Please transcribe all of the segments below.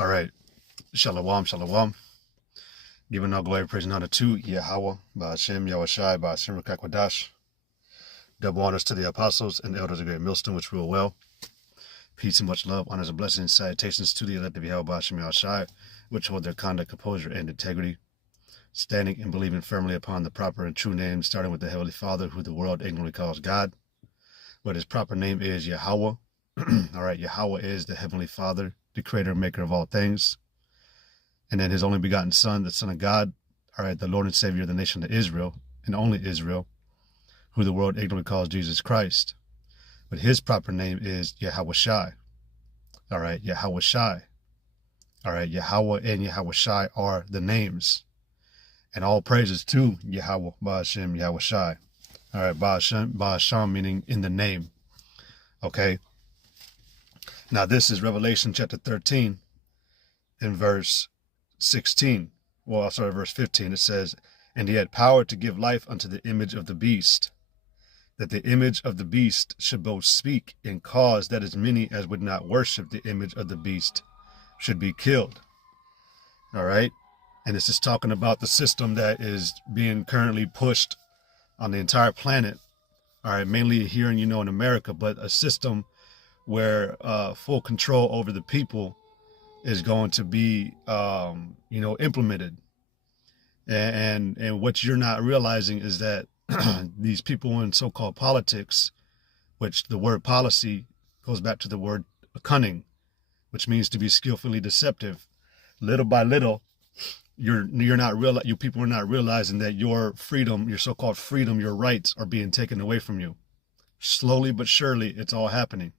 All right. Shalom, shalom. Giving all glory, praise, and honor to Yahweh, Ba'ashem, Yahushai, Ba'ashem, Rekakwadash. Double honors to the apostles and the elders of the great millstone, which rule well. Peace and much love, honors and blessings, salutations to the elect of Yahweh, Ba'ashem, Yahushai, which hold their conduct, composure, and integrity, standing and believing firmly upon the proper and true name, starting with the Heavenly Father, who the world ignorantly calls God. But his proper name is Yahweh. All right, Yahweh is the Heavenly Father, the creator and maker of all things. And then his only begotten Son, the Son of God, all right, the Lord and Savior of the nation of Israel, and only Israel, who the world ignorantly calls Jesus Christ. But his proper name is Yahushai. All right, Yahushai. All right, Yahweh and Yahushai are the names. And all praises to Yahweh, Ba'ashem, Yahushai. All right, Ba'ashem meaning in the name. Okay. Now this is Revelation chapter 13 in verse 16. Well, sorry, verse 15. It says, "And he had power to give life unto the image of the beast, that the image of the beast should both speak and cause that as many as would not worship the image of the beast should be killed." All right. And this is talking about the system that is being currently pushed on the entire planet. All right. Mainly here in America, but a system where full control over the people is going to be, implemented. And what you're not realizing is that these people in so-called politics, which the word policy goes back to the word cunning, which means to be skillfully deceptive. Little by little, you people are not realizing that your freedom, your so-called freedom, your rights are being taken away from you. Slowly but surely, it's all happening.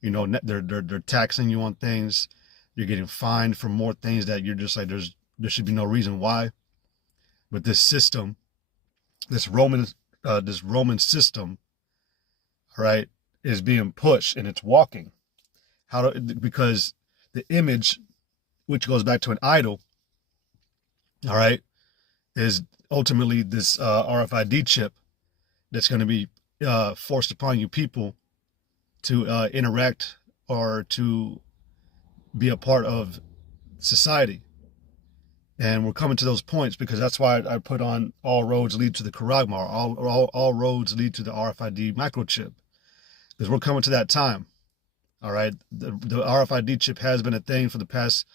They're taxing you on things. You're getting fined for more things that you're just like, there should be no reason why. But this system, this Roman system, all right, is being pushed and it's walking. Because the image, which goes back to an idol, all right, is ultimately this RFID chip that's going to be forced upon you people to interact or to be a part of society. And we're coming to those points because that's why I put on all roads lead to the Karagmar, all roads lead to the RFID microchip, because we're coming to that time. All right. The RFID chip has been a thing for the past,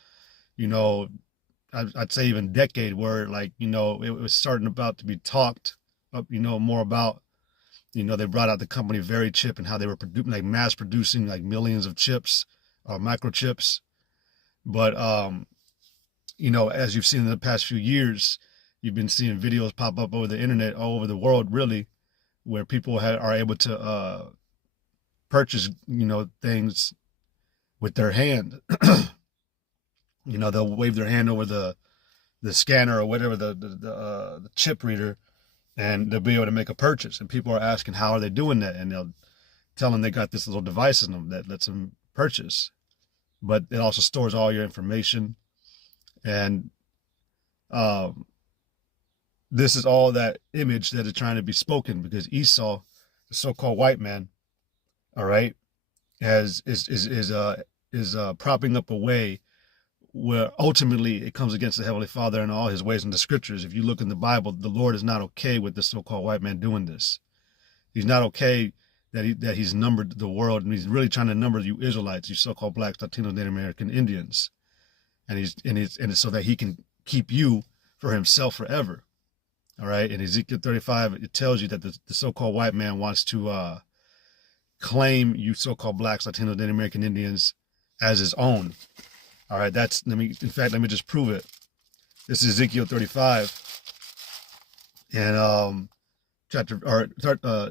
I'd say even decade, where it was starting about to be talked up, more about. They brought out the company Chip and how they were mass producing millions of chips or microchips. But, as you've seen in the past few years, you've been seeing videos pop up over the internet all over the world, really, where people are able to purchase, things with their hand. They'll wave their hand over the scanner or whatever, the chip reader, and they'll be able to make a purchase. And people are asking, how are they doing that? And they'll tell them they got this little device in them that lets them purchase. But it also stores all your information. And this is all that image that is trying to be spoken, because Esau, the so-called white man, all right, is propping up a way where ultimately it comes against the Heavenly Father and all his ways in the scriptures. If you look in the Bible, the Lord is not okay with the so-called white man doing this. He's not okay that he's numbered the world, and he's really trying to number you Israelites, you so-called blacks, Latinos, Native American Indians. And it's so that he can keep you for himself forever. All right. In Ezekiel 35, it tells you that the so-called white man wants to claim you so-called blacks, Latinos, Native American Indians as his own. All right, let me just prove it. This is Ezekiel 35, and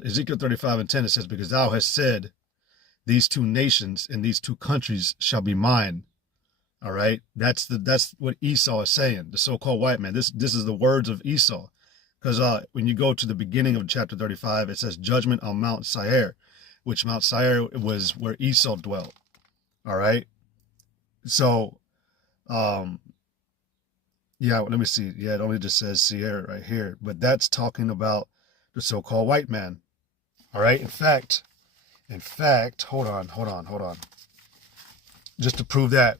Ezekiel 35 and 10. It says, "Because thou hast said, these two nations and these two countries shall be mine." All right, that's what Esau is saying, the so-called white man. This is the words of Esau, because when you go to the beginning of chapter 35, it says judgment on Mount Seir, which Mount Seir was where Esau dwelt. All right. So, let me see. Yeah, it only just says Sierra right here, but that's talking about the so-called white man. All right. In fact, hold on. just to prove that,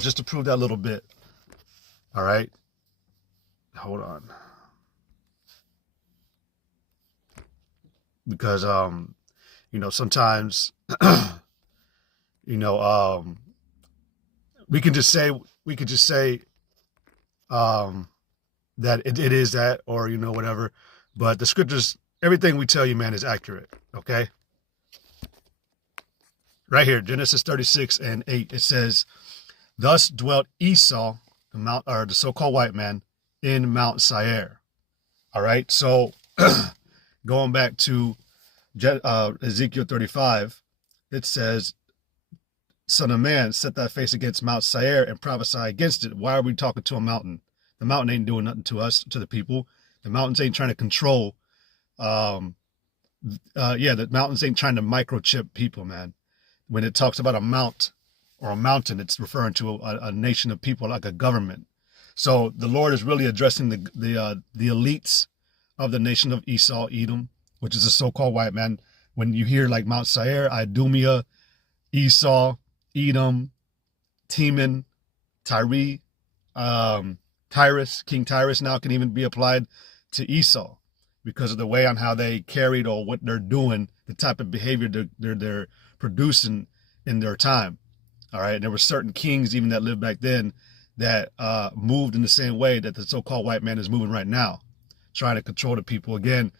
just to prove that little bit. All right. Hold on. Because, sometimes, we could just say, that it is that, or, whatever. But the scriptures, everything we tell you, man, is accurate. Okay. Right here, Genesis 36:8, it says, thus dwelt Esau, the so-called white man, in Mount Seir. All right. So going back to Ezekiel 35, it says, son of man, set thy face against Mount Seir and prophesy against it. Why are we talking to a mountain? The mountain ain't doing nothing to us, to the people. The mountains ain't trying to control. The mountains ain't trying to microchip people, man. When it talks about a mount or a mountain, it's referring to a nation of people, like a government. So the Lord is really addressing the elites of the nation of Esau, Edom, which is a so-called white man. When you hear like Mount Seir, Idumea, Esau, Edom, Teman, Tyre, Tyrus, King Tyrus now can even be applied to Esau because of the way on how they carried or what they're doing, the type of behavior they're producing in their time. All right. And there were certain kings even that lived back then that moved in the same way that the so-called white man is moving right now, trying to control the people again,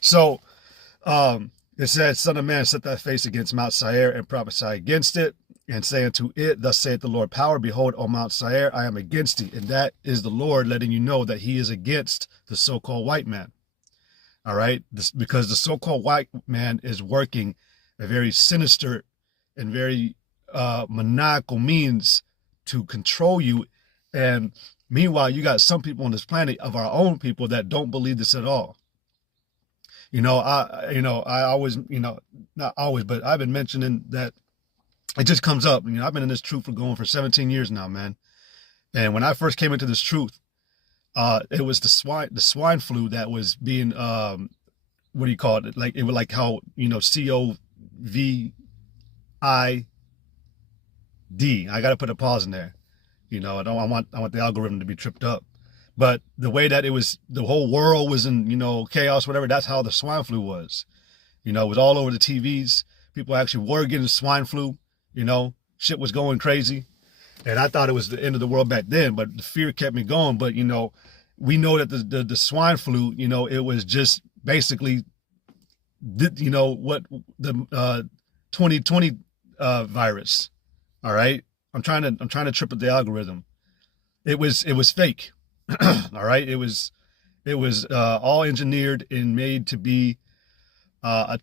So it says, son of man, set thy face against Mount Seir and prophesy against it, and say unto it, thus saith the Lord power, behold, O Mount Seir, I am against thee. And that is the Lord letting you know that he is against the so-called white man. All right. Because the so-called white man is working a very sinister and very maniacal means to control you. And meanwhile, you got some people on this planet of our own people that don't believe this at all. I always, not always, but I've been mentioning that it just comes up. I've been in this truth for 17 years now, man. And when I first came into this truth, it was the swine flu that was being, what do you call it? Like, it was like how, COVID. I got to put a pause in there. I want the algorithm to be tripped up. But the way that it was, the whole world was in, chaos, whatever, that's how the swine flu was. It was all over the TVs. People actually were getting swine flu. Shit was going crazy. And I thought it was the end of the world back then, but the fear kept me going. But, we know that the swine flu, it was just basically, what the 2020 virus. All right. I'm trying to trip up the algorithm. It was fake. All right. It was all engineered and made to be a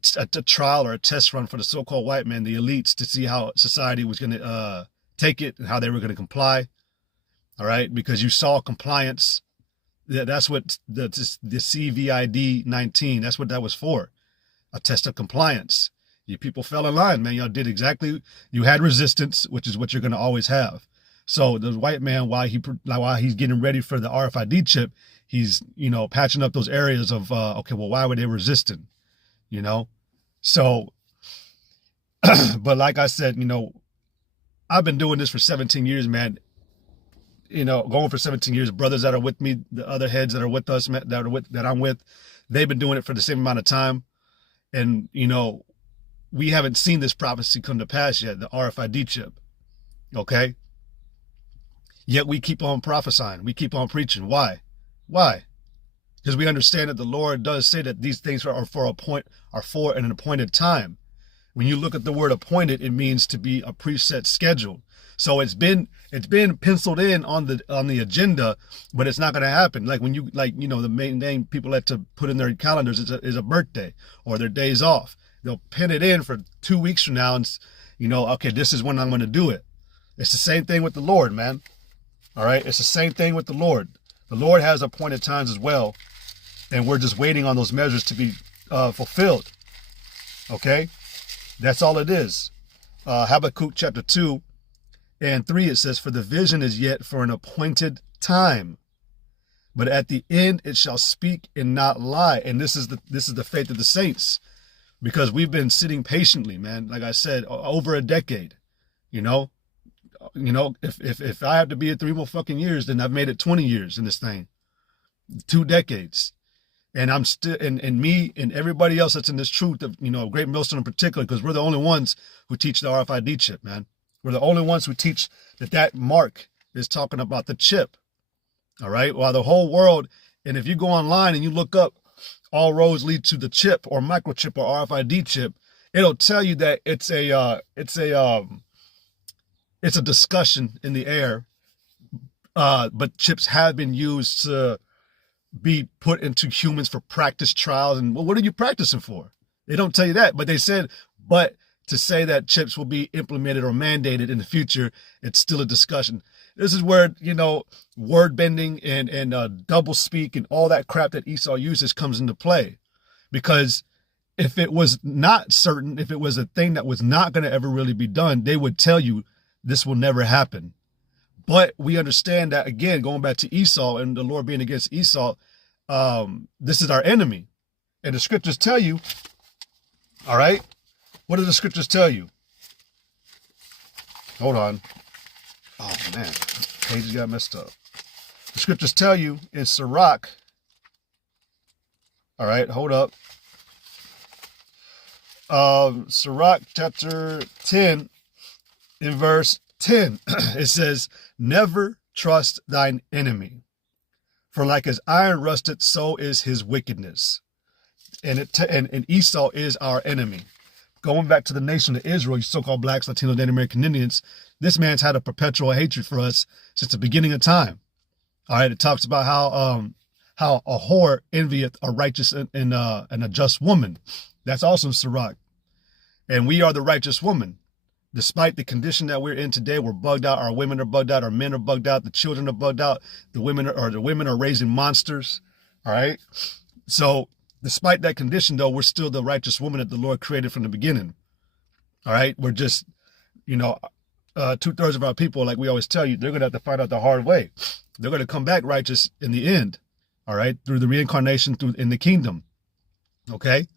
trial or a test run for the so-called white man, the elites, to see how society was going to take it and how they were going to comply. All right. Because you saw compliance. That's what the COVID-19, that's what that was for. A test of compliance. You people fell in line, man. Y'all did exactly. You had resistance, which is what you're going to always have. So the white man, while he's getting ready for the RFID chip, he's, patching up those areas of, why were they resisting? So, but like I said, I've been doing this for 17 years, man. Going for 17 years, brothers that are with me, the other heads that are with us, that I'm with, they've been doing it for the same amount of time. And, we haven't seen this prophecy come to pass yet, the RFID chip. Okay. Yet we keep on prophesying. We keep on preaching. Why? Because we understand that the Lord does say that these things are for an appointed time. When you look at the word appointed, it means to be a preset schedule. So it's been penciled in on the agenda, but it's not going to happen. Like when the main thing people like to put in their calendars is a birthday or their days off. They'll pin it in for 2 weeks from now and, okay, this is when I'm going to do it. It's the same thing with the Lord, man. All right. It's the same thing with the Lord. The Lord has appointed times as well. And we're just waiting on those measures to be fulfilled. Okay. That's all it is. Habakkuk chapter 2 and 3, it says, for the vision is yet for an appointed time, but at the end it shall speak and not lie. And this is the faith of the saints. because we've been sitting patiently, man. Like I said, over a decade, you know, if I have to be here 3 more fucking years, then I've made it 20 years in this thing, 2 decades. And I'm still, and me and everybody else that's in this truth of, Great Millstone in particular, because we're the only ones who teach the RFID chip, man. We're the only ones who teach that mark is talking about the chip. All right. While the whole world, and if you go online and you look up all roads lead to the chip or microchip or RFID chip, it'll tell you that it's a discussion in the air. But chips have been used to be put into humans for practice trials. And well, what are you practicing for? They don't tell you that, but they said, but to say that chips will be implemented or mandated in the future, it's still a discussion. This is where, word bending and double speak and all that crap that Esau uses comes into play. Because if it was not certain, if it was a thing that was not going to ever really be done, they would tell you this will never happen. But we understand that, again, going back to Esau and the Lord being against Esau, this is our enemy. And the scriptures tell you, all right, what do the scriptures tell you? Hold on. Oh, man, pages got messed up. The scriptures tell you in Sirach, all right, hold up. Sirach chapter 10, in verse 10, it says, never trust thine enemy, for like as iron rusted, so is his wickedness. And Esau is our enemy. Going back to the nation of Israel, you so-called blacks, Latinos, Native American Indians, this man's had a perpetual hatred for us since the beginning of time. All right, it talks about how a whore envieth a righteous and a just woman. That's also in Sirach. And we are the righteous woman. Despite the condition that we're in today, we're bugged out. Our women are bugged out. Our men are bugged out. The children are bugged out. The women are raising monsters. All right. So despite that condition, though, we're still the righteous woman that the Lord created from the beginning. All right. We're just, 2/3 of our people, like we always tell you, they're going to have to find out the hard way. They're going to come back righteous in the end. All right. Through the reincarnation in the kingdom. Okay.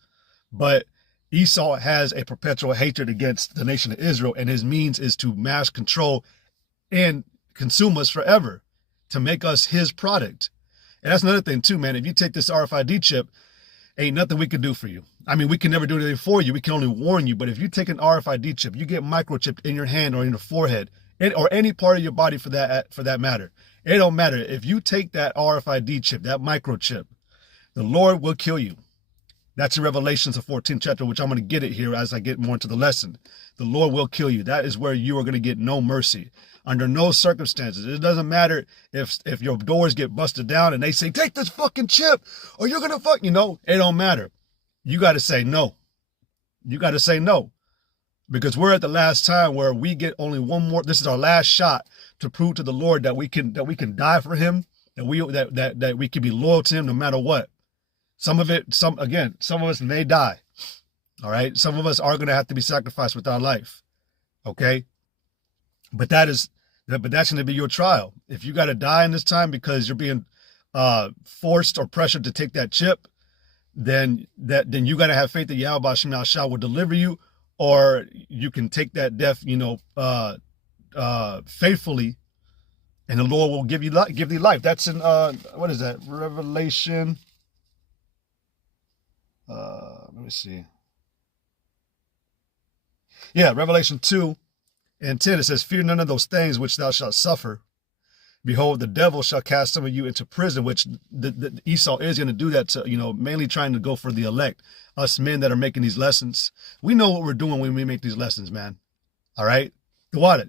But Esau has a perpetual hatred against the nation of Israel, and his means is to mass control and consume us forever, to make us his product. And that's another thing too, man. If you take this RFID chip, ain't nothing we can do for you. I mean, we can never do anything for you. We can only warn you. But if you take an RFID chip, you get microchipped in your hand or in your forehead, or any part of your body for that matter. It don't matter. If you take that RFID chip, that microchip, the Lord will kill you. That's in Revelations, the 14th chapter, which I'm going to get it here as I get more into the lesson. The Lord will kill you. That is where you are going to get no mercy. Under no circumstances. It doesn't matter if your doors get busted down and they say, take this fucking chip or you're going to it don't matter. You got to say no. You got to say no. Because we're at the last time where we get only one more. This is our last shot to prove to the Lord that we can die for him, that we can be loyal to him no matter what. Some of us may die. All right. Some of us are going to have to be sacrificed with our life. Okay. But that's going to be your trial. If you got to die in this time because you're being forced or pressured to take that chip, then you got to have faith that Yahweh Shem Shah will deliver you, or you can take that death, faithfully, and the Lord will give thee life. That's in what is that? Revelation. Let me see. Yeah, Revelation 2:10, it says, fear none of those things which thou shalt suffer. Behold, the devil shall cast some of you into prison, which the Esau is going to do that to, mainly trying to go for the elect, us men that are making these lessons. We know what we're doing when we make these lessons, man. All right. The water.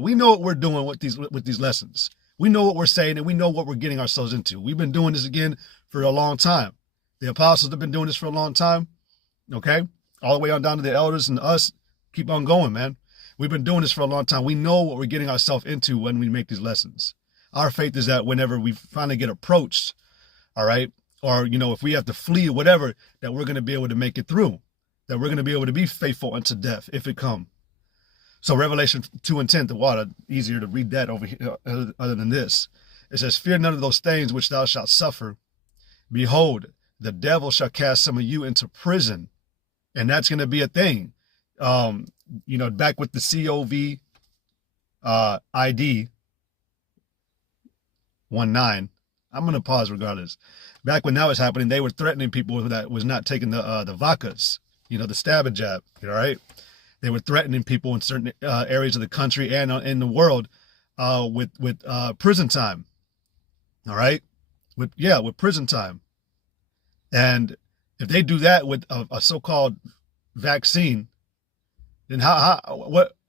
We know what we're doing with these lessons. We know what we're saying, and we know what we're getting ourselves into. We've been doing this again for a long time. The apostles have been doing this for a long time. Okay. All the way on down to the elders and us. Keep on going, man. We've been doing this for a long time. We know what we're getting ourselves into when we make these lessons. Our faith is that whenever we finally get approached, all right, or, if we have to flee or whatever, that we're going to be able to make it through, that we're going to be able to be faithful unto death if it come. So Revelation 2:10, the water, easier to read that over here other than this. It says, fear none of those things which thou shalt suffer. Behold, the devil shall cast some of you into prison. And that's going to be a thing. Back with the COV ID 19. I'm going to pause regardless. Back when that was happening, they were threatening people that was not taking the vacas, the stab and jab, all right? They were threatening people in certain areas of the country and in the world with prison time, all right? With prison time. And if they do that with a so-called vaccine, then how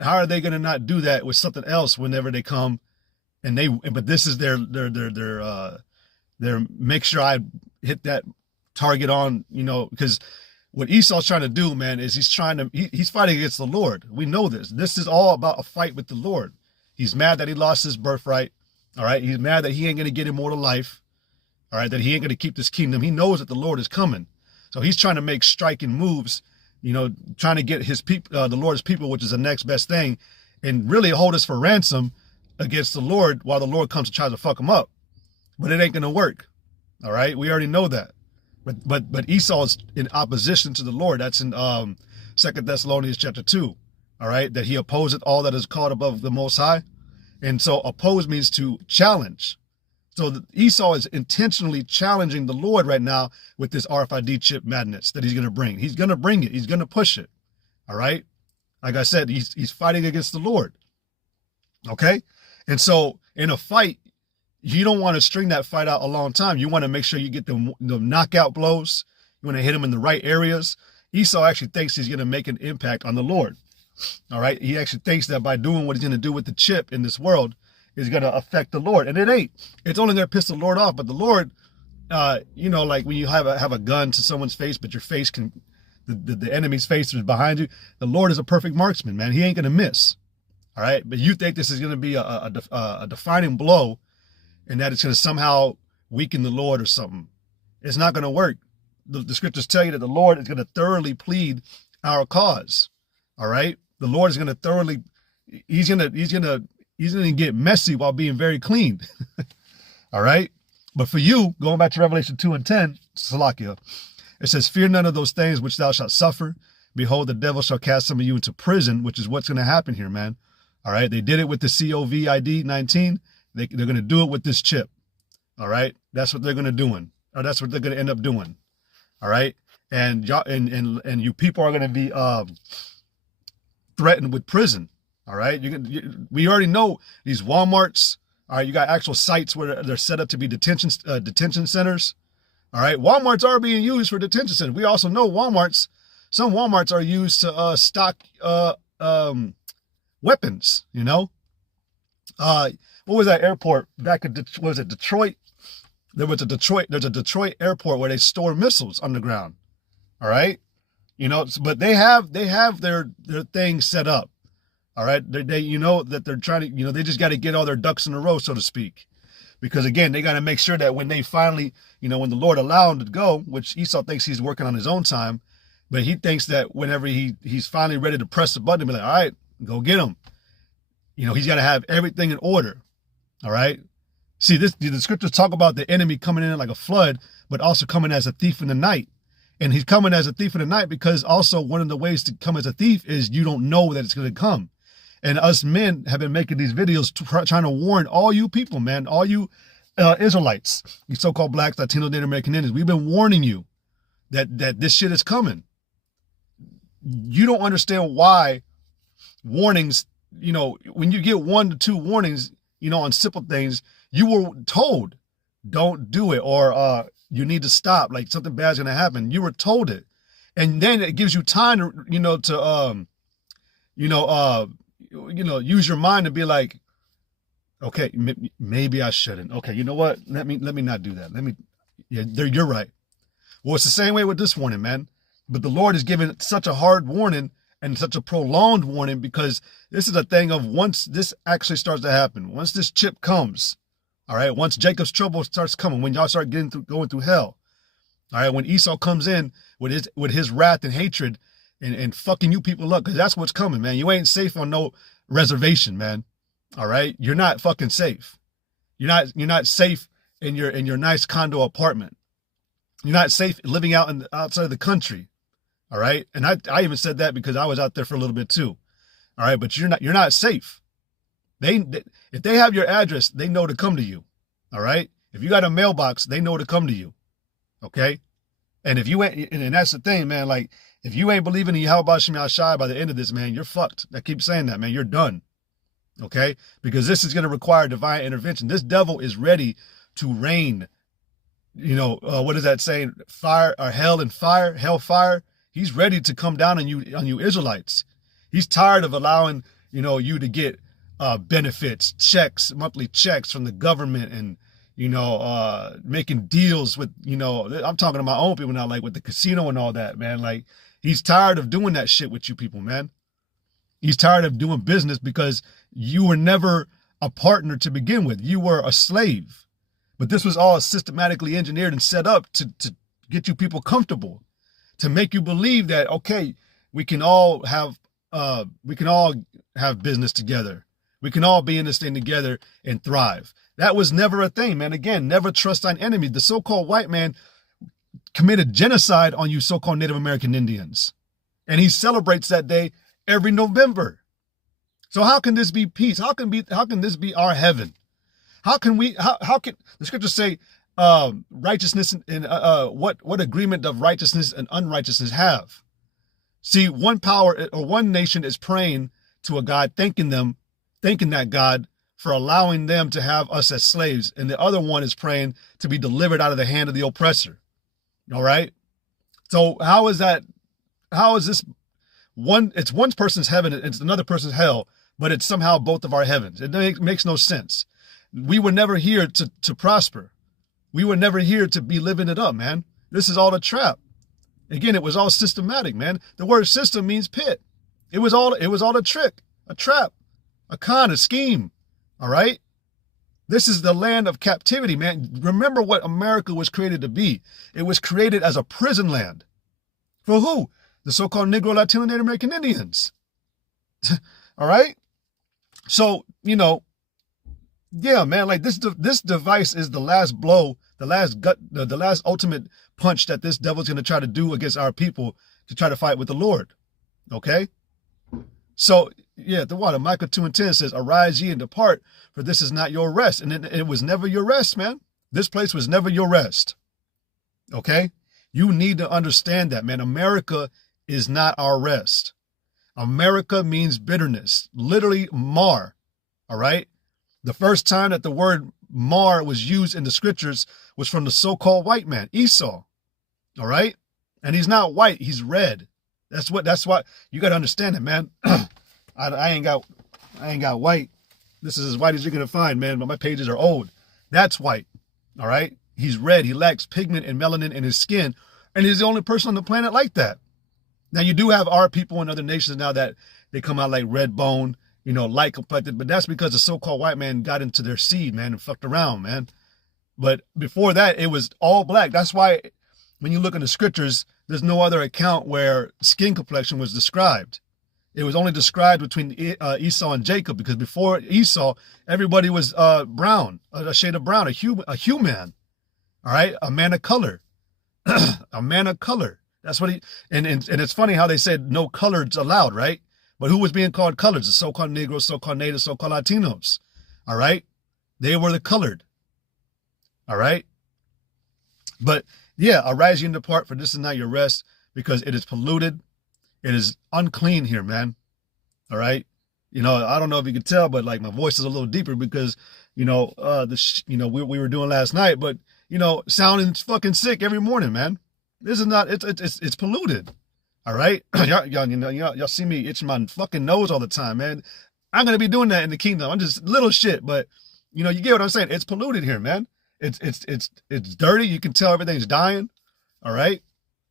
are they going to not do that with something else whenever they come but this is their make sure I hit that target on, because what Esau's trying to do, man, is he's fighting against the Lord. We know this. This is all about a fight with the Lord. He's mad that he lost his birthright. All right. He's mad that he ain't going to get immortal life. All right. That he ain't going to keep this kingdom. He knows that the Lord is coming. So he's trying to make striking moves, trying to get his people, the Lord's people, which is the next best thing, and really hold us for ransom against the Lord while the Lord comes and tries to fuck him up. But it ain't going to work. All right. We already know that. But Esau is in opposition to the Lord. That's in 2 Thessalonians chapter 2. All right. That he opposeth all that is called above the Most High. And so oppose means to challenge. So Esau is intentionally challenging the Lord right now with this RFID chip madness that he's going to bring. He's going to bring it. He's going to push it. All right. Like I said, he's fighting against the Lord. Okay. And so in a fight, you don't want to string that fight out a long time. You want to make sure you get the knockout blows. You want to hit him in the right areas. Esau actually thinks he's going to make an impact on the Lord. All right. He actually thinks that by doing what he's going to do with the chip in this world is going to affect the Lord. And it ain't. It's only going to piss the Lord off. But the Lord, like when you have a gun to someone's face, but your face the enemy's face is behind you. The Lord is a perfect marksman, man. He ain't going to miss. All right. But you think this is going to be a defining blow, and that it's going to somehow weaken the Lord or something. It's not going to work. The scriptures tell you that the Lord is going to thoroughly plead our cause. All right. The Lord is going to thoroughly, he's going to get messy while being very clean. All right. But for you, going back to Revelation 2:10, Salakia, it says, fear none of those things which thou shalt suffer. Behold, the devil shall cast some of you into prison, which is what's going to happen here, man. All right. They did it with the COVID 19. They're going to do it with this chip. All right. That's what they're going to doing. Or that's what they're going to end up doing. All right. And y'all, and you people are going to be threatened with prison. All right. We already know these Walmarts. All right. You got actual sites where they're set up to be detention centers. All right. Walmarts are being used for detention centers. We also know some Walmarts are used to stock weapons, what was that airport back in Detroit? There's a Detroit airport where they store missiles underground. All right. But they have their thing set up. All right. They that they're trying to, they just got to get all their ducks in a row, so to speak. Because again, they got to make sure that when they finally, when the Lord allowed him to go, which Esau thinks he's working on his own time, but he thinks that whenever he's finally ready to press the button and be like, all right, go get him. He's got to have everything in order. All right. See, the scriptures talk about the enemy coming in like a flood, but also coming as a thief in the night. And he's coming as a thief in the night because also one of the ways to come as a thief is you don't know that it's going to come. And us men have been making these videos trying to warn all you people, man, all you Israelites, you so-called blacks, Latinos, Native American Indians. We've been warning you that this shit is coming. You don't understand why warnings, when you get 1 to 2 warnings, on simple things, you were told, don't do it, or you need to stop, like something bad's going to happen. You were told it. And then it gives you time to, use your mind to be like, okay, maybe I shouldn't. Okay, you know what? Let me not do that. You're right. Well, it's the same way with this warning, man. But the Lord is giving such a hard warning and such a prolonged warning because this is a thing of once this actually starts to happen, once this chip comes, all right, once Jacob's trouble starts coming, when y'all start going through hell, all right, when Esau comes in with his wrath and hatred and fucking you people up, because that's what's coming, man. You ain't safe on no reservation, man. All right, you're not fucking safe. You're not safe in your nice condo apartment. You're not safe living outside of the country. All right. And I even said that because I was out there for a little bit too. All right. But you're not safe. If they have your address, they know to come to you. All right. If you got a mailbox, they know to come to you. Okay. And if you ain't, and that's the thing, man, like if you ain't believing in Yahweh Shem Yahshai by the end of this, man, you're fucked. I keep saying that, man. You're done. Okay. Because this is going to require divine intervention. This devil is ready to rain. You know, what is that saying? Fire or hell and fire, hellfire. He's ready to come down on you Israelites. He's tired of allowing, you to get benefits, checks, monthly checks from the government and, making deals with, I'm talking to my own people now, like with the casino and all that, man. Like he's tired of doing that shit with you people, man. He's tired of doing business because you were never a partner to begin with. You were a slave. But this was all systematically engineered and set up to get you people comfortable, to make you believe that, okay, we can all have business together. We can all be in this thing together and thrive. That was never a thing, man. Again, never trust thine enemy. The so-called white man committed genocide on you so-called Native American Indians. And he celebrates that day every November. So how can this be peace? How can this be our heaven? How can the scriptures say righteousness and what agreement of righteousness and unrighteousness have? See, one power or one nation is praying to a God, thanking that God for allowing them to have us as slaves, and the other one is praying to be delivered out of the hand of the oppressor. All right. So how is this one? It's one person's heaven, it's another person's hell, but it's somehow both of our heavens. It makes no sense. We were never here to prosper. We were never here to be living it up, man. This is all a trap. Again, it was all systematic, man. The word system means pit. It was all a trick, a trap, a con, a scheme. All right. This is the land of captivity, man. Remember what America was created to be. It was created as a prison land. For who? The so-called Negro, Latino, Native American Indians. All right. So, yeah, man, like this device is the last blow, the last ultimate punch that this devil's going to try to do against our people to try to fight with the Lord. Okay. So yeah, the Micah 2:10 says, arise ye and depart, for this is not your rest. And it was never your rest, man. This place was never your rest. Okay. You need to understand that, man. America is not our rest. America means bitterness, literally mar. All right. The first time that the word mar was used in the scriptures was from the so-called white man, Esau. All right. And he's not white. He's red. That's why you got to understand it, man. I ain't got white. This is as white as you're going to find, man. But my pages are old. That's white. All right. He's red. He lacks pigment and melanin in his skin. And he's the only person on the planet like that. Now you do have our people in other nations now that they come out like red bone, light complected, but that's because the so-called white man got into their seed, man, and fucked around, man. But before that, it was all black. That's why when you look in the scriptures, there's no other account where skin complexion was described. It was only described between Esau and Jacob, because before Esau, everybody was brown, a shade of brown, a human, all right, a man of color, a man of color. That's what and it's funny how they said no coloreds allowed, right? But who was being called coloreds? The so-called Negroes, so-called Natives, so-called Latinos. All right. They were the colored. All right. But yeah, arise ye and depart, for this is not your rest, because it is polluted. It is unclean here, man. All right. I don't know if you can tell, but like my voice is a little deeper because, we were doing last night, but, sounding fucking sick every morning, man. This is not, it's polluted. All right. Y'all see me itching my fucking nose all the time, man. I'm going to be doing that in the kingdom. I'm just little shit, but you get what I'm saying? It's polluted here, man. It's dirty. You can tell everything's dying. All right.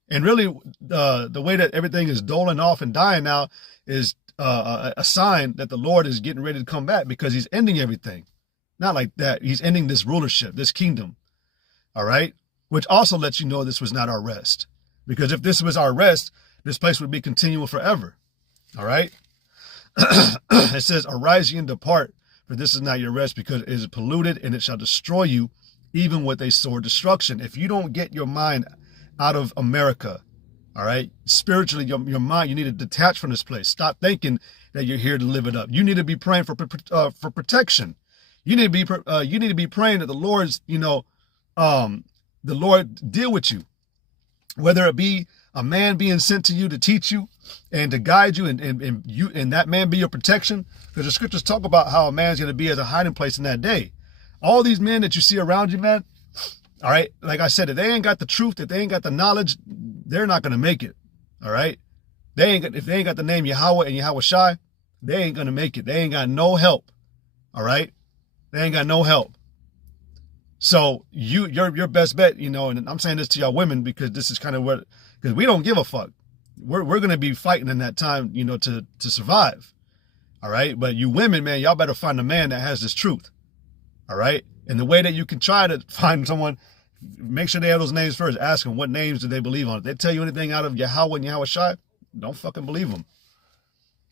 And really the way that everything is doling off and dying now is a sign that the Lord is getting ready to come back, because he's ending everything. Not like that. He's ending this rulership, this kingdom. All right. Which also lets you know this was not our rest, because if this was our rest, this place would be continual forever. All right. It says, arise ye and depart, for this is not your rest, because it is polluted, and it shall destroy you, even with a sword destruction. If you don't get your mind out of America, All right. Spiritually, your mind, you need to detach from this place. Stop thinking that you're here to live it up. You need to be praying for protection. You need to be praying that the Lord's, the Lord deal with you, whether it be a man being sent to you to teach you and to guide you, and that man be your protection. Because the scriptures talk about how a man's going to be as a hiding place in that day. All these men that you see around you, man, all right, like I said, if they ain't got the truth, if they ain't got the knowledge, they're not going to make it. All right. If they ain't got the name Yahweh and Yahweh Shai, they ain't going to make it. They ain't got no help. All right. They ain't got no help. So your best bet, and I'm saying this to y'all women because this is kind of because we don't give a fuck. We're going to be fighting in that time, to survive. All right. But you women, man, y'all better find a man that has this truth. All right. And the way that you can try to find someone, make sure they have those names first. Ask them what names do they believe on. If they tell you anything out of Yahweh and Yahweh Shai, don't fucking believe them.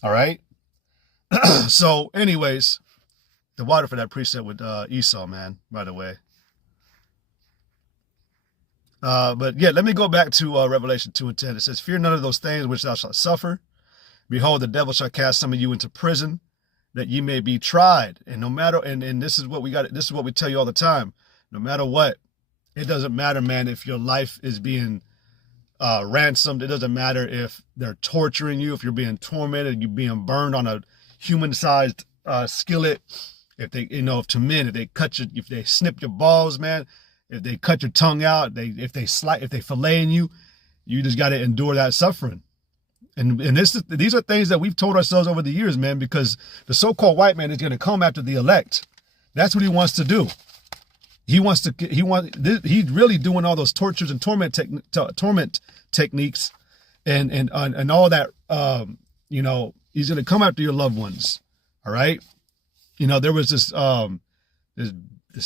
All right. So anyways, the water for that precept with Esau, man, by the way. But yeah, let me go back to Revelation 2:10. It says, fear none of those things which thou shalt suffer. Behold, the devil shall cast some of you into prison, that ye may be tried. And no matter, and this is what we got, this is what we tell you all the time. No matter what, it doesn't matter, man, if your life is being ransomed. It doesn't matter if they're torturing you, if you're being tormented, you're being burned on a human-sized skillet. If they, if to men, if they snip your balls, man, if they cut your tongue out, if they filleting you, you just got to endure that suffering. And these are things that we've told ourselves over the years, man, because the so-called white man is going to come after the elect. That's what he wants to do. He's really doing all those tortures and torment techniques and all that. He's going to come after your loved ones. All right. There was this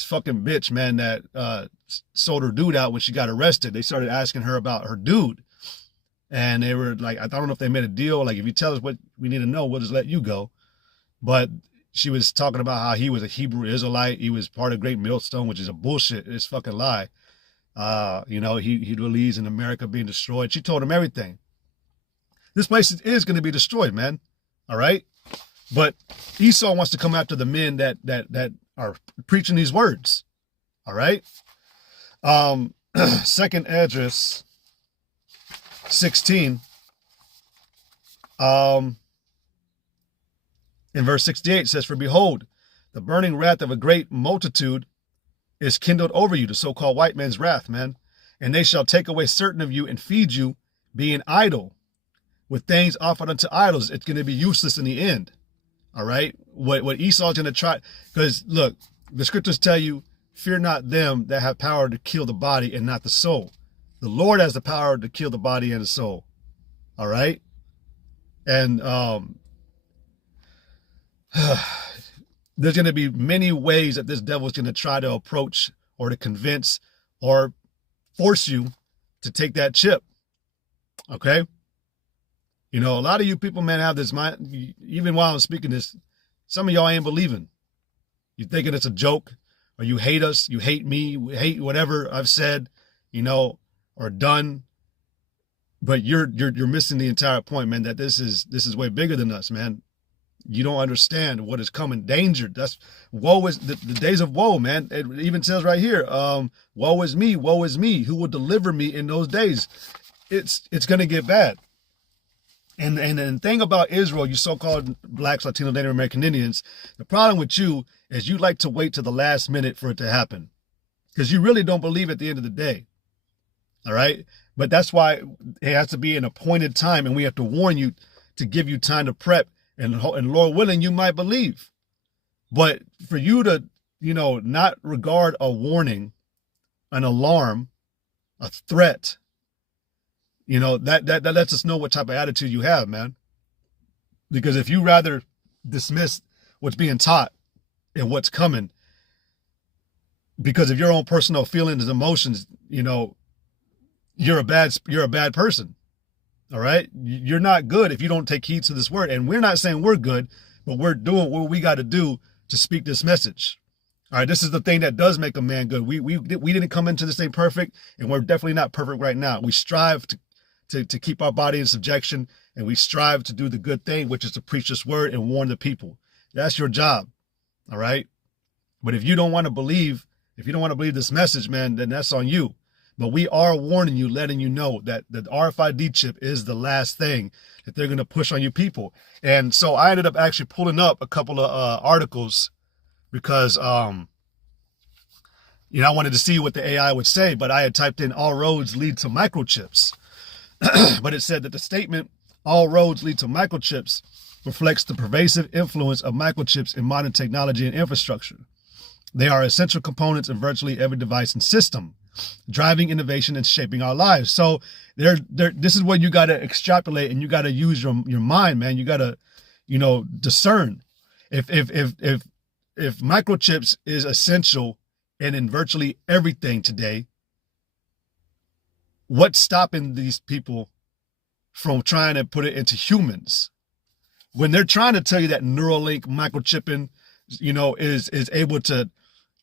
fucking bitch, man, that sold her dude out when she got arrested. They started asking her about her dude. And they were like, I don't know if they made a deal. Like, if you tell us what we need to know, we'll just let you go. But she was talking about how he was a Hebrew Israelite. He was part of Great Millstone, which is a bullshit. It's a fucking lie. He believes in America being destroyed. She told him everything. This place is going to be destroyed, man. All right. But Esau wants to come after the men that are preaching these words. All right. Second Esdras 16, in verse 68 says, for behold, the burning wrath of a great multitude is kindled over you, the so-called white man's wrath, man. And they shall take away certain of you and feed you, being idle, with things offered unto idols. It's going to be useless in the end. All right. What Esau's going to try, because look, the scriptures tell you, fear not them that have power to kill the body and not the soul. The Lord has the power to kill the body and the soul. All right. And there's going to be many ways that this devil is going to try to approach or to convince or force you to take that chip. Okay. A lot of you people, man, have this mind. Even while I'm speaking this, some of y'all ain't believing. You're thinking it's a joke, or you hate us. You hate me. You hate whatever I've said, or done, but you're missing the entire point, man, that this is way bigger than us, man. You don't understand what is coming. Danger. That's woe is the days of woe, man. It even says right here, woe is me, who will deliver me in those days. It's going to get bad. And the thing about Israel, you so-called blacks, Latino, Native American Indians, the problem with you is you like to wait to the last minute for it to happen, because you really don't believe at the end of the day. All right. But that's why it has to be an appointed time. And we have to warn you to give you time to prep, and Lord willing, you might believe. But for you to, not regard a warning, an alarm, a threat, that lets us know what type of attitude you have, man. Because if you rather dismiss what's being taught and what's coming because of your own personal feelings and emotions, you're a bad person. All right. You're not good if you don't take heed to this word. And we're not saying we're good, but we're doing what we got to do to speak this message. All right. This is the thing that does make a man good. We didn't come into this thing perfect, and we're definitely not perfect right now. We strive to keep our body in subjection, and we strive to do the good thing, which is to preach this word and warn the people. That's your job. All right. But if you don't want to believe this message, man, then that's on you. But we are warning you, letting you know that the RFID chip is the last thing that they're going to push on you people. And so I ended up actually pulling up a couple of articles because, I wanted to see what the AI would say, but I had typed in all roads lead to microchips. But it said that the statement, all roads lead to microchips, reflects the pervasive influence of microchips in modern technology and infrastructure. They are essential components in virtually every device and system, driving innovation and shaping our lives. So this is what you got to extrapolate, and you got to use your mind, man. You got to, discern. If microchips is essential and in virtually everything today, what's stopping these people from trying to put it into humans? When they're trying to tell you that Neuralink microchipping, is able to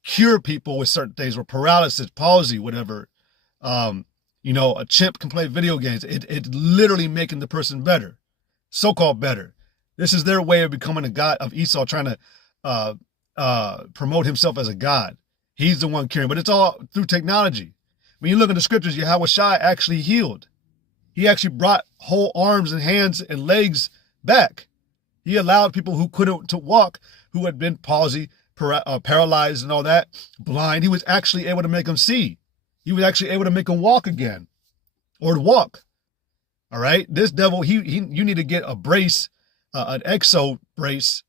cure people with certain things, or paralysis, palsy, whatever. A chimp can play video games. It's literally making the person better, so-called better. This is their way of becoming a god, of Esau trying to promote himself as a god. He's the one curing, but it's all through technology. When you look at the scriptures, Yahweh Shai actually healed. He actually brought whole arms and hands and legs back. He allowed people who couldn't to walk, who had been palsy, paralyzed and all that, blind. He was actually able to make them see. He was actually able to make them walk again, or to walk. All right. This devil, you need to get a brace, an exo brace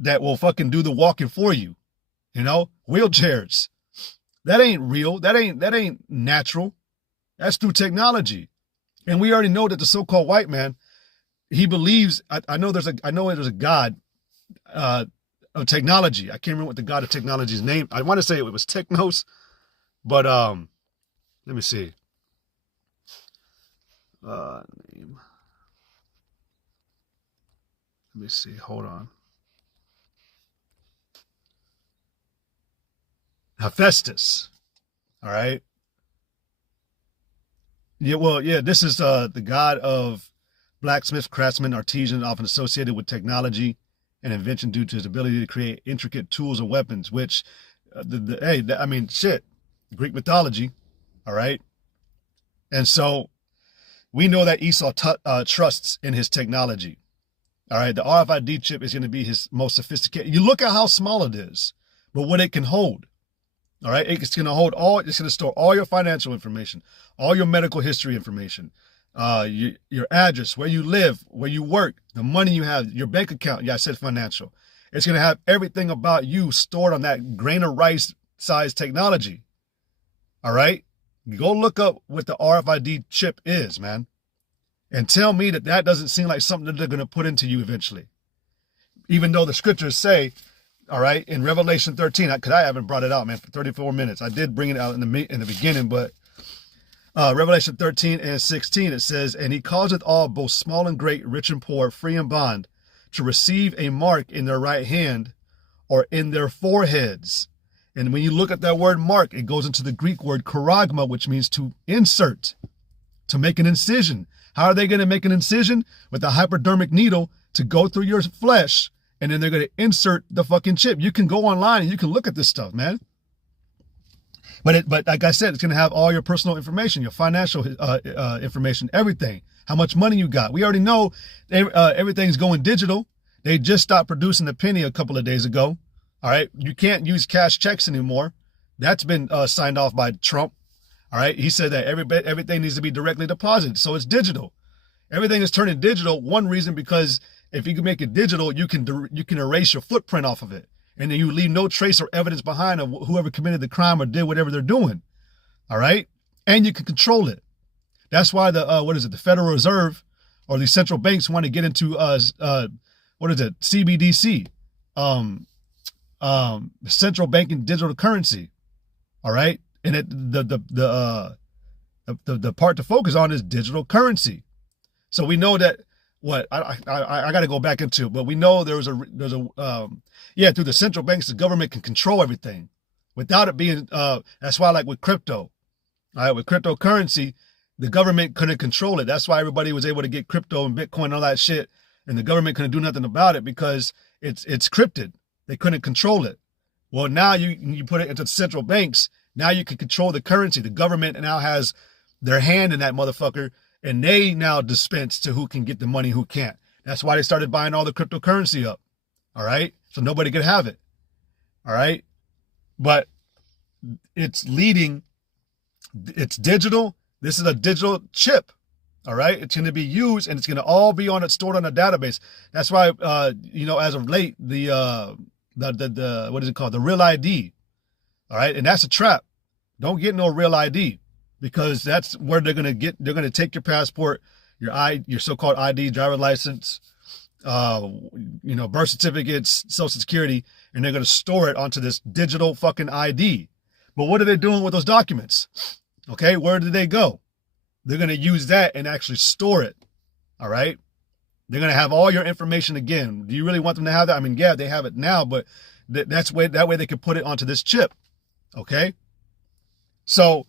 that will fucking do the walking for you. Wheelchairs. That ain't real. That ain't natural. That's through technology. And we already know that the so-called white man, he believes, I know there's a God of technology. I can't remember what the God of technology's name. I want to say it was Technos, but let me see. Name. Let me see. Hold on. Hephaestus. All right. Yeah, well, yeah, this is the god of blacksmith, craftsman, artisan, often associated with technology and invention due to his ability to create intricate tools and weapons, which, Greek mythology, all right? And so we know that Esau trusts in his technology, all right? The RFID chip is going to be his most sophisticated. You look at how small it is, but what it can hold. All right, it's going to store all your financial information, all your medical history information, your address, where you live, where you work, the money you have, your bank account. Yeah, I said financial. It's going to have everything about you stored on that grain of rice size technology. All right, go look up what the RFID chip is, man, and tell me that doesn't seem like something that they're going to put into you eventually, even though the scriptures say. All right, in Revelation 13, because I haven't brought it out, man, for 34 minutes. I did bring it out in the beginning, but Revelation 13 and 16, it says, and he causeth all, both small and great, rich and poor, free and bond, to receive a mark in their right hand or in their foreheads. And when you look at that word mark, it goes into the Greek word charagma, which means to insert, to make an incision. How are they going to make an incision? With a hypodermic needle to go through your flesh. And then they're going to insert the fucking chip. You can go online and you can look at this stuff, man. But like I said, it's going to have all your personal information, your financial information, everything. How much money you got. We already know everything's going digital. They just stopped producing the penny a couple of days ago. All right. You can't use cash checks anymore. That's been signed off by Trump. All right. He said that everything needs to be directly deposited. So it's digital. Everything is turning digital. One reason, because if you can make it digital, you can erase your footprint off of it. And then you leave no trace or evidence behind of whoever committed the crime or did whatever they're doing. All right. And you can control it. That's why the Federal Reserve or the central banks want to get into, CBDC, central banking digital currency. All right. And the part to focus on is digital currency. So we know that what I got to go back into, but we know through the central banks, the government can control everything without it being, that's why, like with crypto, all right, with cryptocurrency, the government couldn't control it. That's why everybody was able to get crypto and Bitcoin and all that shit. And the government couldn't do nothing about it because it's encrypted. They couldn't control it. Well, now you put it into central banks. Now you can control the currency. The government now has their hand in that motherfucker, and they now dispense to who can get the money, who can't. That's why they started buying all the cryptocurrency up. All right. So nobody could have it. All right. But it's leading. It's digital. This is a digital chip. All right. It's going to be used, and it's going to all be stored on a database. That's why, as of late, the what is it called? The real ID. All right. And that's a trap. Don't get no real ID, because that's where they're going to take your passport, your so-called ID, driver's license, birth certificates, social security, and they're going to store it onto this digital fucking ID. But what are they doing with those documents? Okay. Where did they go? They're going to use that and actually store it. All right. They're going to have all your information again. Do you really want them to have that? I mean, yeah, they have it now, but that way they can put it onto this chip. Okay. So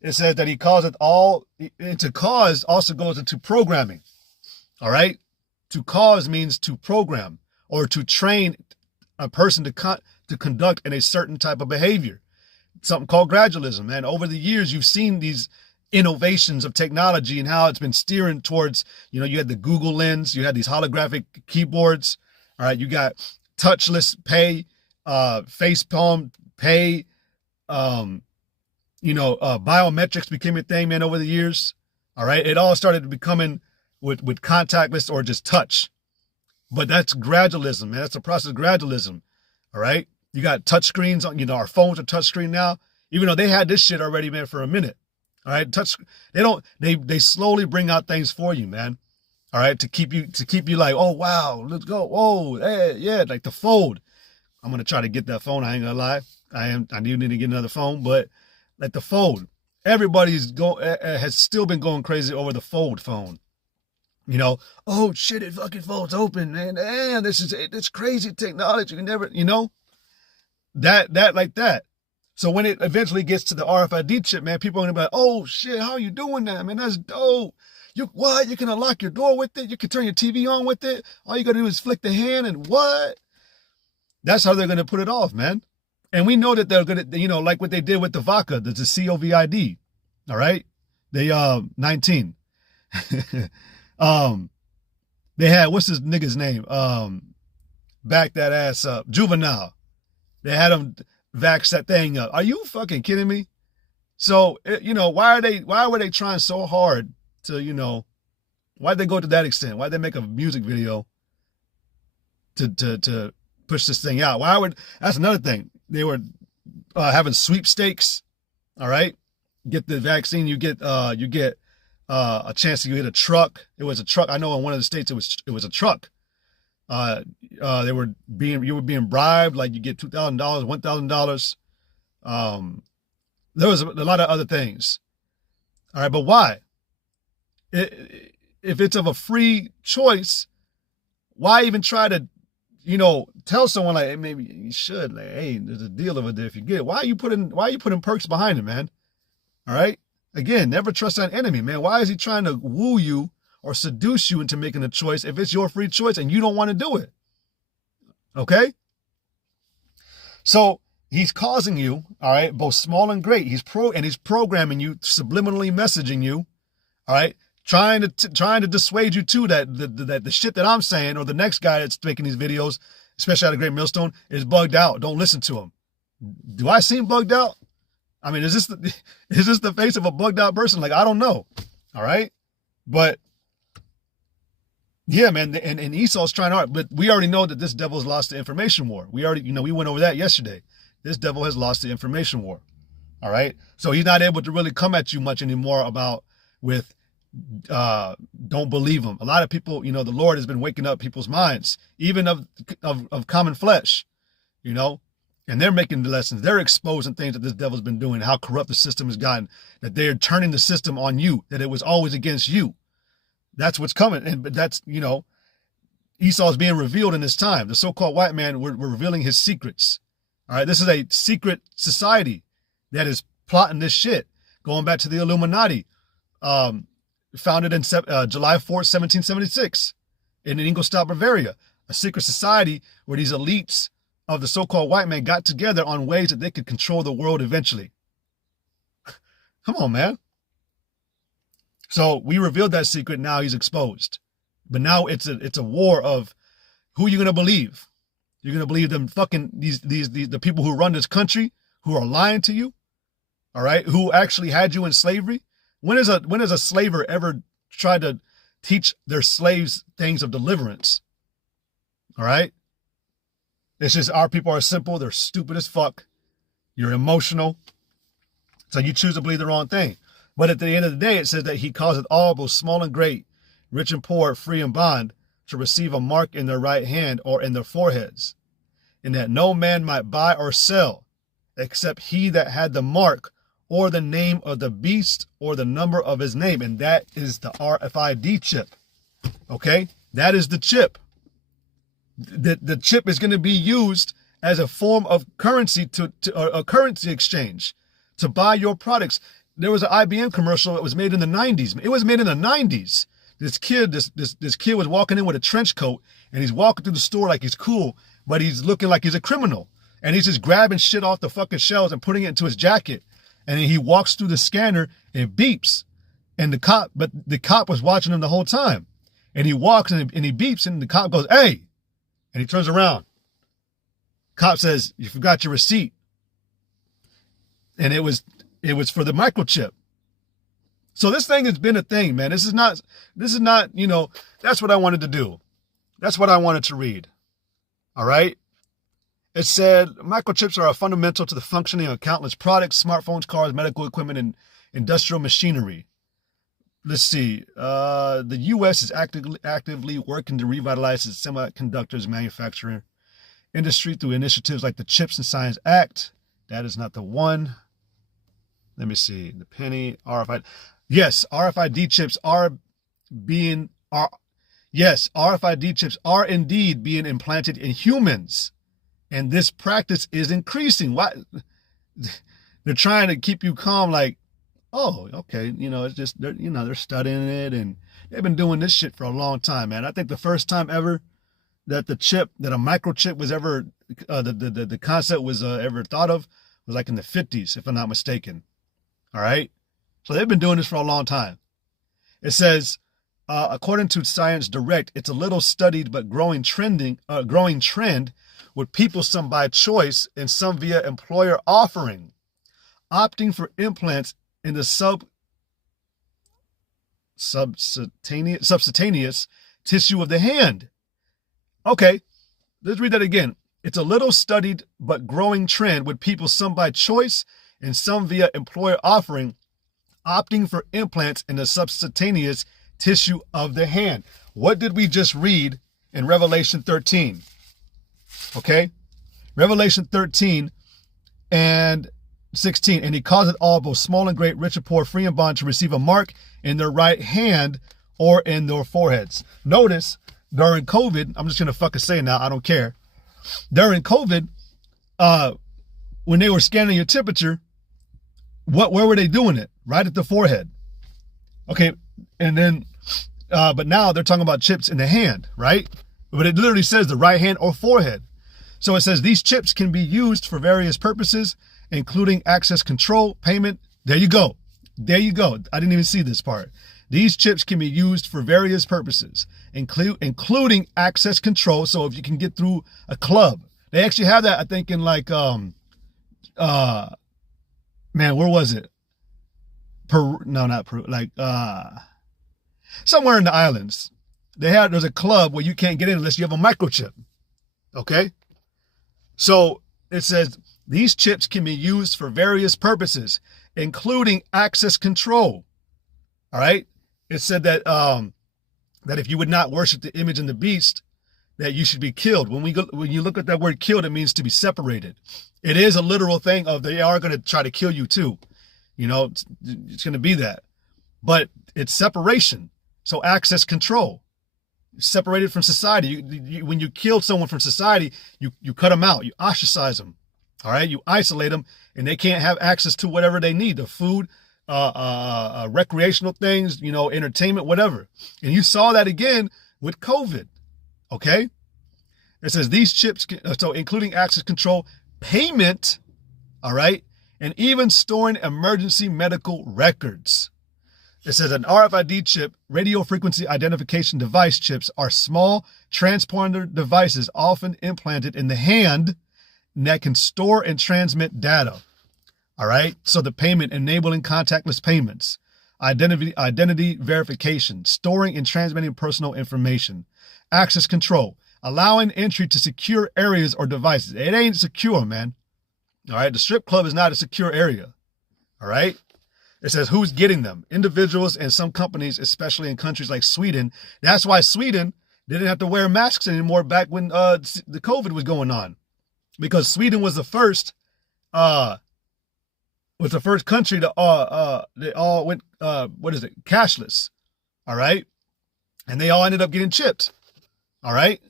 it says that he calls it all, to cause also goes into programming. All right. To cause means to program or to train a person to conduct in a certain type of behavior. Something called gradualism. And over the years, you've seen these innovations of technology and how it's been steering towards, you had the Google Lens, you had these holographic keyboards. All right. You got touchless pay, face palm pay, biometrics became a thing, man, over the years. All right. It all started becoming with contactless or just touch. But that's gradualism, man. That's the process of gradualism. All right. You got touch screens on, our phones are touch screen now, even though they had this shit already, man, for a minute. All right. They slowly bring out things for you, man. All right. To keep you like, oh, wow, let's go. Oh, hey, yeah. Like the fold. I'm going to try to get that phone. I ain't gonna lie. I do need to get another phone, but like the fold, everybody's has still been going crazy over the fold phone. Oh shit, it fucking folds open, man. Damn, it's crazy technology. You never, that like that. So when it eventually gets to the RFID chip, man, people are gonna be like, oh shit, how are you doing that, man? That's dope. You can unlock your door with it. You can turn your TV on with it. All you gotta do is flick the hand and what? That's how they're gonna put it off, man. And we know that they're gonna, like what they did with the vodka, the COVID. All right. They 19. They had, what's this nigga's name? Back that ass up. Juvenile. They had him vax that thing up. Are you fucking kidding me? So, why were they trying so hard to, why'd they go to that extent? Why'd they make a music video to push this thing out? That's another thing. They were having sweepstakes. All right. Get the vaccine. You get a chance to get a truck. It was a truck. I know in one of the states it was a truck. You were being bribed, like you get $2,000, $1,000. There was a lot of other things. All right, but why? If it's of a free choice, why even try to, tell someone like, hey, maybe you should, like, hey, there's a deal over there if you get it. Why are you putting perks behind it, man? All right. Again, never trust an enemy, man. Why is he trying to woo you or seduce you into making a choice if it's your free choice and you don't want to do it? Okay? So he's causing you, all right, both small and great. He's programming you, subliminally messaging you, all right, trying to dissuade you to that the shit that I'm saying or the next guy that's making these videos, especially out of Great Millstone, is bugged out. Don't listen to him. Do I seem bugged out? I mean, is this the face of a bugged out person? Like, I don't know. All right. But yeah, man. And Esau's trying hard, but we already know that this devil's lost the information war. We already, we went over that yesterday. This devil has lost the information war. All right. So he's not able to really come at you much anymore with don't believe him. A lot of people, the Lord has been waking up people's minds, even of common flesh, and they're making the lessons. They're exposing things that this devil's been doing, how corrupt the system has gotten, that they're turning the system on you, that it was always against you. That's what's coming. But that's, Esau's being revealed in this time. The so-called white man, we're revealing his secrets. All right. This is a secret society that is plotting this shit. Going back to the Illuminati, founded in July 4th, 1776 in Ingolstadt, Bavaria, a secret society where these elites of the so-called white man got together on ways that they could control the world eventually. Come on, man. So we revealed that secret. Now he's exposed. But now it's a war of who you're gonna believe. You're gonna believe them fucking the people who run this country who are lying to you, all right? Who actually had you in slavery? When is a slaver ever tried to teach their slaves things of deliverance? All right? It's just our people are simple. They're stupid as fuck. You're emotional. So you choose to believe the wrong thing. But at the end of the day, it says that he causeth all, both small and great, rich and poor, free and bond, to receive a mark in their right hand or in their foreheads, and that no man might buy or sell, except he that had the mark or the name of the beast or the number of his name. And that is the RFID chip. Okay? That is the chip. The chip is going to be used as a form of currency to a currency exchange to buy your products. There was an IBM commercial that was made in the 90s. It was made in the 90s. This kid was walking in with a trench coat, and he's walking through the store like he's cool, but he's looking like he's a criminal. And he's just grabbing shit off the fucking shelves and putting it into his jacket. And then he walks through the scanner and it beeps. And the cop was watching him the whole time. And he walks and he beeps, and the cop goes, "Hey!" And he turns around. Cop says, "You forgot your receipt." And it was for the microchip. So this thing has been a thing, man. This is not, that's what I wanted to do. That's what I wanted to read. All right. It said microchips are fundamental to the functioning of countless products, smartphones, cars, medical equipment, and industrial machinery. Let's see. The U.S. is actively working to revitalize its semiconductors manufacturing industry through initiatives like the Chips and Science Act. That is not the one. Let me see. The penny, RFID. Yes, RFID chips RFID chips are indeed being implanted in humans. And this practice is increasing. Why? They're trying to keep you calm, like, oh, okay, it's just, they're studying it, and they've been doing this shit for a long time, man. I think the first time ever that a microchip was ever, the concept was ever thought of was like in the 50s, if I'm not mistaken. All right. So they've been doing this for a long time. It says, according to Science Direct, it's a little studied but growing trend with people, some by choice and some via employer offering, opting for implants in the subcutaneous tissue of the hand. Okay, let's read that again. It's a little studied but growing trend with people, some by choice and some via employer offering, opting for implants in the subcutaneous tissue of the hand. What did we just read in Revelation 13? Okay, Revelation 13 and 16. And he causeth all, both small and great, rich and poor, free and bond, to receive a mark in their right hand or in their foreheads. Notice, during COVID, I'm just going to fucking say it now, I don't care. During COVID, when they were scanning your temperature, where were they doing it? Right at the forehead. Okay, and then, but now they're talking about chips in the hand, right? But it literally says the right hand or forehead. So it says these chips can be used for various purposes, including access control, payment. There you go. There you go. I didn't even see this part. These chips can be used for various purposes, including access control. So if you can get through a club, they actually have that, I think, in like, man, where was it? Peru? No, not Peru. Like, somewhere in the islands. There's a club where you can't get in unless you have a microchip. Okay? So it says these chips can be used for various purposes, including access control. All right? It said that that if you would not worship the image and the beast, that you should be killed. When you look at that word killed, it means to be separated. It is a literal thing of they are going to try to kill you too. It's going to be that. But it's separation. So access control. Separated from society. When you kill someone from society, you cut them out. You ostracize them. All right? You isolate them, and they can't have access to whatever they need. The food, recreational things, you know, entertainment, whatever. And you saw that again with COVID. Okay. It says these chips, so including access control, payment, all right, and even storing emergency medical records. It says an RFID chip, radio frequency identification device chips, are small transponder devices often implanted in the hand that can store and transmit data. All right. So the payment, enabling contactless payments, identity verification, storing and transmitting personal information, access control, allowing entry to secure areas or devices. It ain't secure, man. All right. The strip club is not a secure area. All right. It says who's getting them? Individuals and some companies, especially in countries like Sweden. That's why Sweden didn't have to wear masks anymore back when the COVID was going on, because Sweden was the first country to they all went cashless. All right, and they all ended up getting chipped. All right.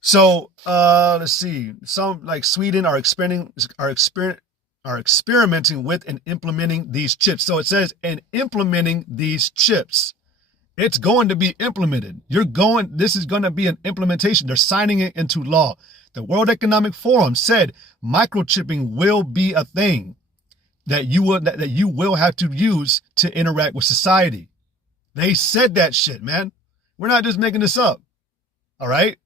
So let's see. Some like Sweden are experimenting with and implementing these chips. So it says, and implementing these chips. It's going to be implemented. This is going to be an implementation. They're signing it into law. The World Economic Forum said microchipping will be a thing that you will have to use to interact with society. They said that shit, man. We're not just making this up. All right.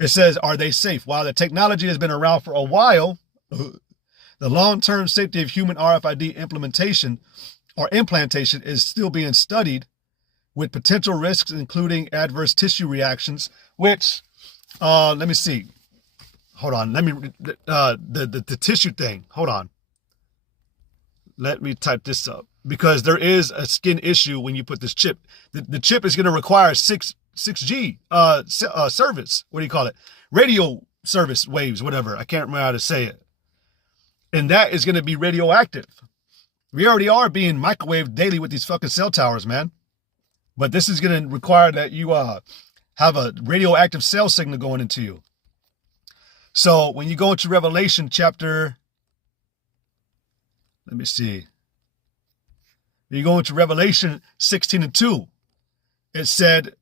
It says, are they safe? While the technology has been around for a while, the long-term safety of human RFID implementation is still being studied, with potential risks including adverse tissue reactions, which, let me see. Hold on. The tissue thing. Hold on. Let me type this up, because there is a skin issue when you put this chip. The chip is going to require 6G service. What do you call it? Radio service waves, whatever. I can't remember how to say it. And that is going to be radioactive. We already are being microwaved daily with these fucking cell towers, man. But this is going to require that you have a radioactive cell signal going into you. So when you go into Revelation chapter, let me see. You go into Revelation 16:2. It said,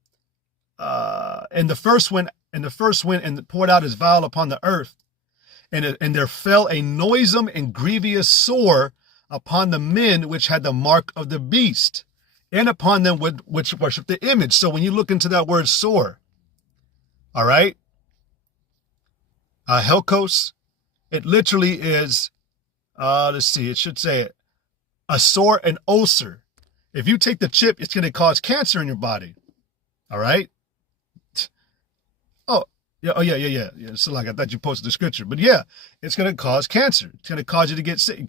and the first wind and poured out his vial upon the earth. And there fell a noisome and grievous sore upon the men which had the mark of the beast, and upon them which worship the image. So when you look into that word sore, all right, helkos, it literally is, let's see, it should say it, a sore, an ulcer. If you take the chip, it's going to cause cancer in your body. All right. Yeah. Oh, yeah. So like I thought you posted the scripture, but yeah, it's going to cause cancer. It's going to cause you to get sick.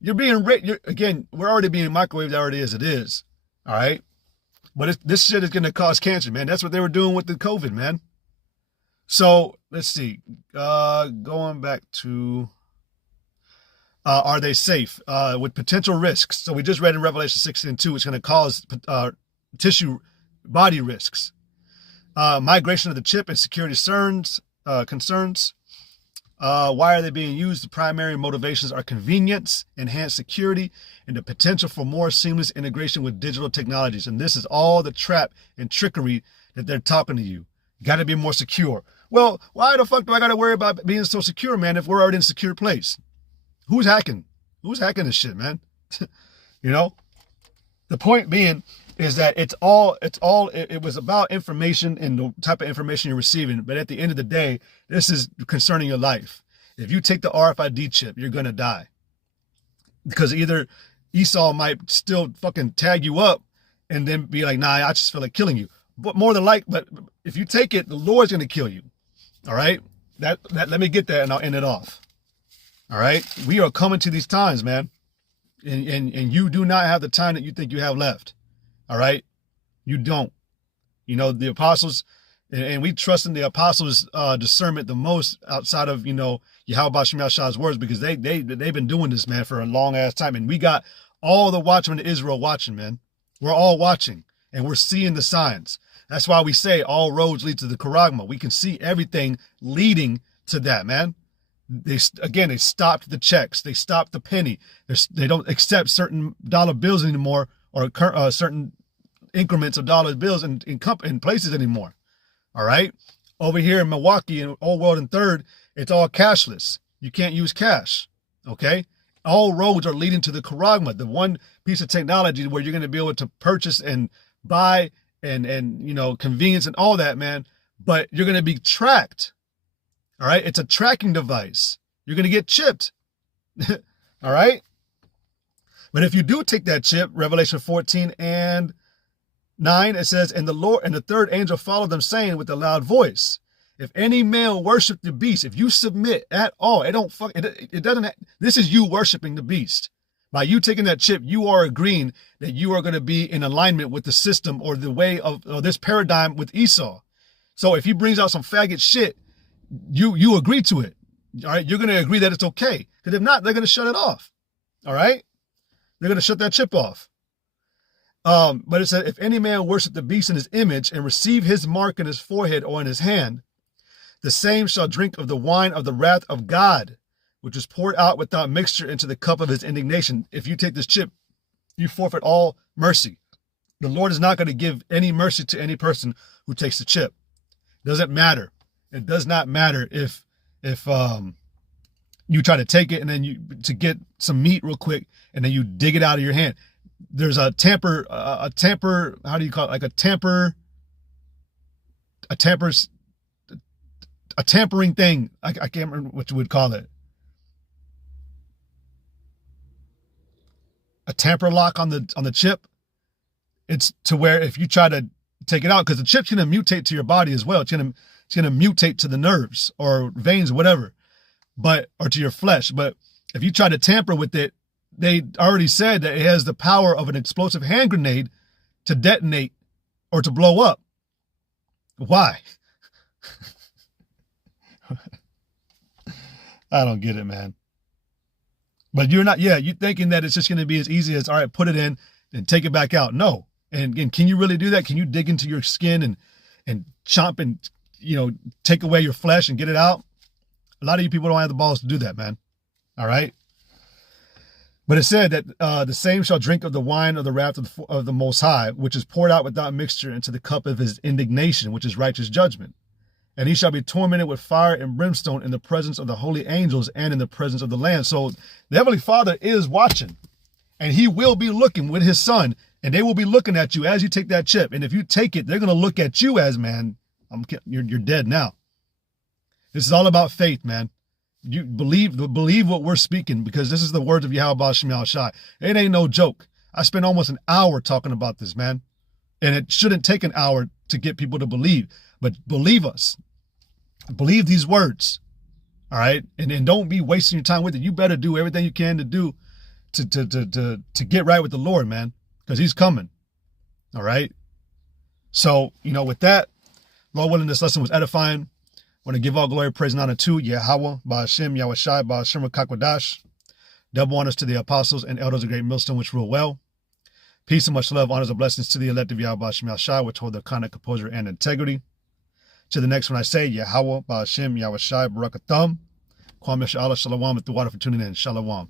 You're being again. We're already being microwaved already as it is. All right, but this shit is going to cause cancer, man. That's what they were doing with the COVID, man. So let's see. Going back to, are they safe with potential risks? So we just read in Revelation 16:2, it's going to cause tissue body risks. Migration of the chip and security concerns. Why are they being used? The primary motivations are convenience, enhanced security, and the potential for more seamless integration with digital technologies. And this is all the trap and trickery that they're talking to you. Got to be more secure. Well, why the fuck do I got to worry about being so secure, man, if we're already in a secure place? Who's hacking? Who's hacking this shit, man? You know? The point being is that it was about information and the type of information you're receiving. But at the end of the day, this is concerning your life. If you take the RFID chip, you're going to die. Because either Esau might still fucking tag you up and then be like, nah, I just feel like killing you. But but if you take it, the Lord's going to kill you. All right. Let me get that and I'll end it off. All right. We are coming to these times, man. And you do not have the time that you think you have left. All right. You don't. You know, the apostles, and we trust in the apostles' discernment the most outside of, Yahweh Shem Yahshua's words, because they've been doing this, man, for a long ass time. And we got all the watchmen of Israel watching, man. We're all watching and we're seeing the signs. That's why we say all roads lead to the Charagma. We can see everything leading to that, man. They stopped the checks. They stopped the penny. They don't accept certain dollar bills anymore, or certain increments of dollar bills in places anymore. All right. Over here in Milwaukee and Old World and Third, it's all cashless. You can't use cash. Okay. All roads are leading to the Karagma, the one piece of technology where you're going to be able to purchase and buy and convenience and all that, man. But you're going to be tracked. All right. It's a tracking device. You're going to get chipped. All right. But if you do take that chip, Revelation 14 and 9, it says, and the third angel followed them, saying with a loud voice, if any male worship the beast, if you submit at all, this is you worshiping the beast. By you taking that chip, you are agreeing that you are going to be in alignment with the system or the way of this paradigm with Esau. So if he brings out some faggot shit, you agree to it. All right. You're going to agree that it's okay. Because if not, they're going to shut it off. All right. They're going to shut that chip off. But it said, if any man worship the beast in his image and receive his mark in his forehead or in his hand, the same shall drink of the wine of the wrath of God, which is poured out without mixture into the cup of his indignation. If you take this chip, you forfeit all mercy. The Lord is not going to give any mercy to any person who takes the chip. It doesn't matter. It does not matter if you try to take it and then to get some meat real quick and then you dig it out of your hand. There's a tampering thing. I can't remember what you would call it. A tamper lock on the chip. It's to where if you try to take it out, because the chip's going to mutate to your body as well. It's going to mutate to the nerves or veins or whatever, or to your flesh. But if you try to tamper with it, they already said that it has the power of an explosive hand grenade to detonate or to blow up. Why? I don't get it, man. But you're thinking that it's just going to be as easy as, all right, put it in and take it back out. No. And can you really do that? Can you dig into your skin and chomp and, take away your flesh and get it out? A lot of you people don't have the balls to do that, man. All right. But it said that the same shall drink of the wine of the wrath of the Most High, which is poured out without mixture into the cup of his indignation, which is righteous judgment. And he shall be tormented with fire and brimstone in the presence of the holy angels and in the presence of the Lamb. So the Heavenly Father is watching, and he will be looking with his son, and they will be looking at you as you take that chip. And if you take it, they're going to look at you as, man, you're dead now. This is all about faith, man. You believe what we're speaking, because this is the words of Yahweh Shem Yahushai. It ain't no joke. I spent almost an hour talking about this, man. And it shouldn't take an hour to get people to believe. But believe us. Believe these words. All right? And don't be wasting your time with it. You better do everything you can to do to get right with the Lord, man. Because he's coming. All right? So, with that, Lord willing, this lesson was edifying. I want to give all glory, praise, and honor to Yahweh, Ba'ashem, Yahushai, Ba'ashem, Rakakwadash. Double honors to the apostles and elders of great millstone which rule well. Peace and much love, honors and blessings to the elect of Yahweh, Ba'ashem, Yahushai, which hold their conduct, composure, and integrity. To the next one I say, Yahweh, Ba'ashem, Yahushai, Barakathum. Kwam Yasha Allah, Shalom, with the water for tuning in. Shalom.